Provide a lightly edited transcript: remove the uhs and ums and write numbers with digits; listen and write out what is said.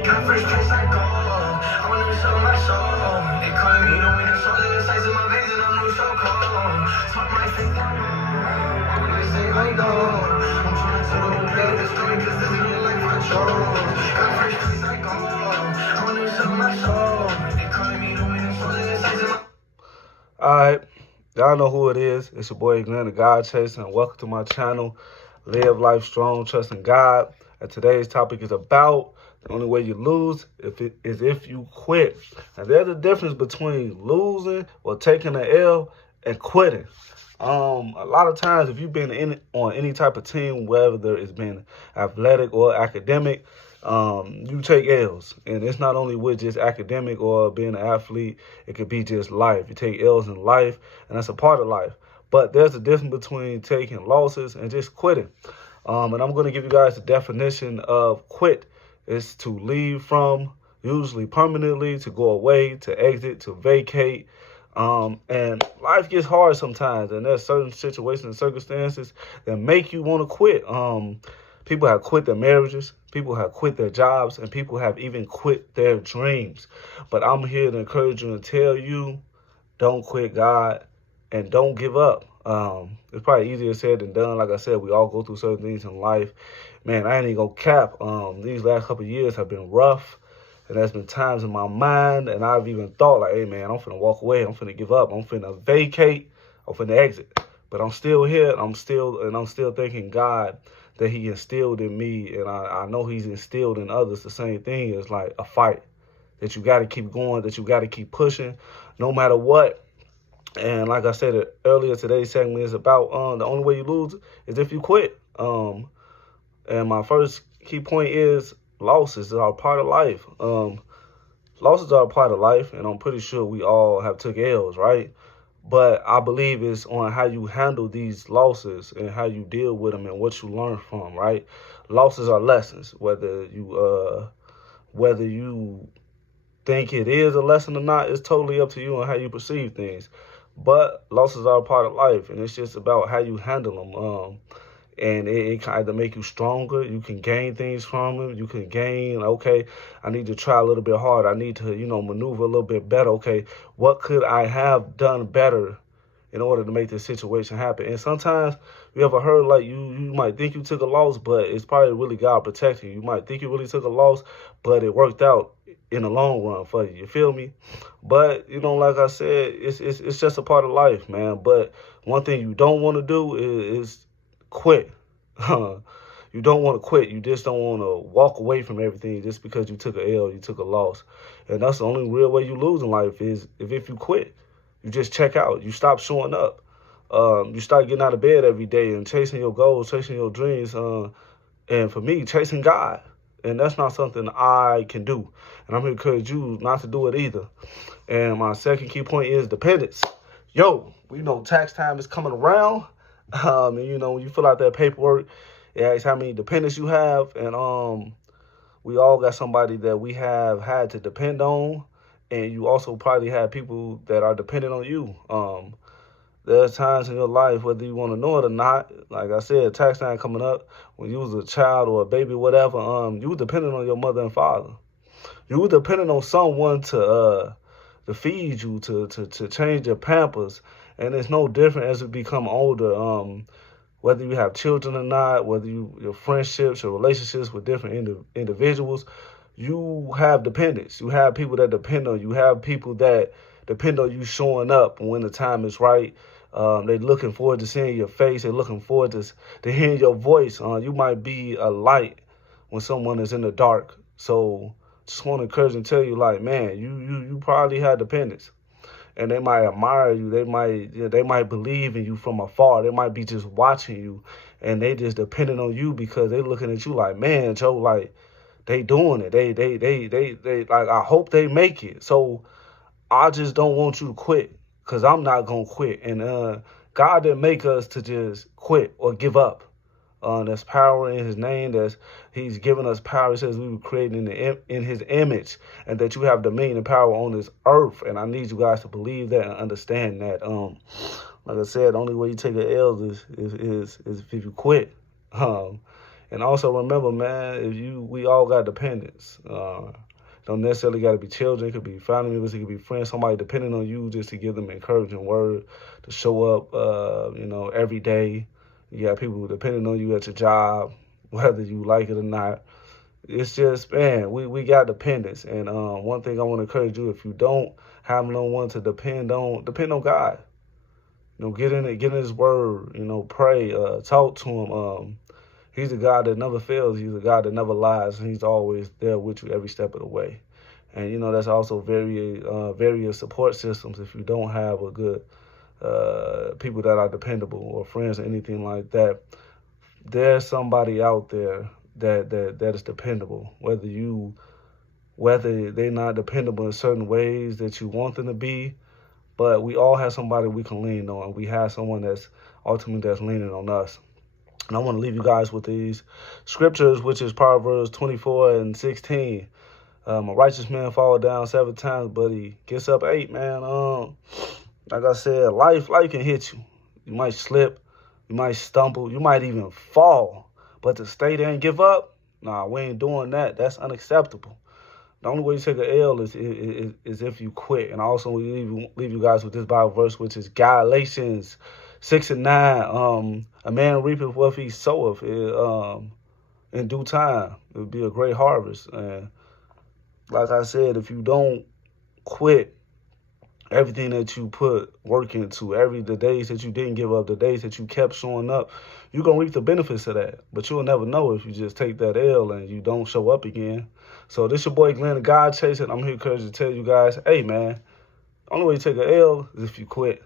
Got first place like gold. I want to show my soul. They calling me the winner, so the size of my veins and I move so cold. Talk my faith, I know. When they say I know, I'm trying to play this story 'cause this is real life I chose. Got first place like gold. I want to show my soul. They calling me the winner, so the size of my. All right, y'all know who it is. It's your boy Glenn, the God Chaser, and welcome to my channel, Live Life Strong, Trusting God. And today's topic is about the only way you lose is if you quit. And there's a difference between losing or taking an L and quitting. A lot of times, if you've been on any type of team, whether it's been athletic or academic, you take L's. And it's not only with just academic or being an athlete, it could be just life. You take L's in life, and that's a part of life. But there's a difference between taking losses and just quitting. And I'm going to give you guys the definition of quit. It's to leave from, usually permanently, to go away, to exit, to vacate. And life gets hard sometimes, and there's certain situations and circumstances that make you want to quit. People have quit their marriages, people have quit their jobs, and people have even quit their dreams. But I'm here to encourage you and tell you, don't quit God and don't give up. It's probably easier said than done. Like I said, we all go through certain things in life. Man, I ain't even gonna cap. These last couple of years have been rough. And there's been times in my mind, and I've even thought, like, hey, man, I'm finna walk away. I'm finna give up. I'm finna vacate. I'm finna exit. But I'm still here. I'm still thanking God that he instilled in me. And I know he's instilled in others the same thing. It's like a fight that you got to keep going, that you got to keep pushing no matter what. And like I said earlier, today's segment is about the only way you lose is if you quit. And my first key point is losses are a part of life. Losses are a part of life, and I'm pretty sure we all have took L's, right? But I believe it's on how you handle these losses and how you deal with them and what you learn from, right? Losses are lessons, whether you think it is a lesson or not, it's totally up to you on how you perceive things. But losses are a part of life, and it's just about how you handle them. And it kind of make you stronger. You can gain things from them. You can gain, okay, I need to try a little bit harder. I need to, maneuver a little bit better. Okay, what could I have done better in order to make this situation happen? And sometimes you ever heard, like, you might think you took a loss, but it's probably really God protecting you. You might think you really took a loss, but it worked out in the long run for you. You feel me? But, like I said, it's just a part of life, man. But one thing you don't want to do is quit. You don't want to quit. You just don't want to walk away from everything just because you took a L, you took a loss. And that's the only real way you lose in life is if you quit. You just check out. You stop showing up. You start getting out of bed every day and chasing your goals, chasing your dreams. And for me, chasing God. And that's not something I can do. And I'm going to encourage you not to do it either. And my second key point is dependence. Yo, we know tax time is coming around. And when you fill out that paperwork, it asks how many dependents you have. And we all got somebody that we have had to depend on. And you also probably have people that are dependent on you. There's times in your life, whether you want to know it or not, like I said, tax time coming up, when you was a child or a baby, whatever, you were dependent on your mother and father. You were dependent on someone to feed you, to change your pampers. And it's no different as we become older, whether you have children or not, whether your friendships, your relationships with different individuals, you have dependents. You have people that depend on you. You have people that depend on you showing up when the time is right. They're looking forward to seeing your face. They're looking forward to hearing your voice. You might be a light when someone is in the dark. So just want to encourage and tell you, like, man, you probably have dependents. And they might admire you. They might believe in you from afar. They might be just watching you, and they just depending on you because they looking at you like, man, Joe, like, they doing it. They like, I hope they make it. So I just don't want you to quit because I'm not gonna quit. And God didn't make us to just quit or give up. There's power in his name. He's given us power. He says we were created in his image and that you have dominion and power on this earth. And I need you guys to believe that and understand that. Like I said, the only way you take an L is if you quit. And also remember, man, we all got dependents. Don't necessarily got to be children. It could be family members. It could be friends. Somebody depending on you just to give them encouraging word, to show up, every day. You got people depending on you at your job, whether you like it or not. It's just, man, we got dependents. And one thing I want to encourage you, if you don't have no one to depend on God. Get in His word, pray, talk to Him. He's a God that never fails. He's a God that never lies. And He's always there with you every step of the way. And, that's also various support systems if you don't have a good people that are dependable or friends or anything like that. There's somebody out there that is dependable, whether they're not dependable in certain ways that you want them to be, but we all have somebody we can lean on. We have someone that's leaning on us. And I want to leave you guys with these scriptures, which is Proverbs 24:16. A righteous man fall down 7 times, but he gets up 8, man. Like I said, life can hit you. You might slip, you might stumble, you might even fall. But to stay there and give up, nah, we ain't doing that. That's unacceptable. The only way you take an L is if you quit. And I also leave you guys with this Bible verse, which is Galatians 6:9. A man reapeth what he soweth in due time. It would be a great harvest. And like I said, if you don't quit everything that you put work into, the days that you didn't give up, the days that you kept showing up, you're going to reap the benefits of that. But you'll never know if you just take that L and you don't show up again. So this your boy Glenn, the God Chaser. I'm here to tell you guys, hey, man, the only way you take an L is if you quit.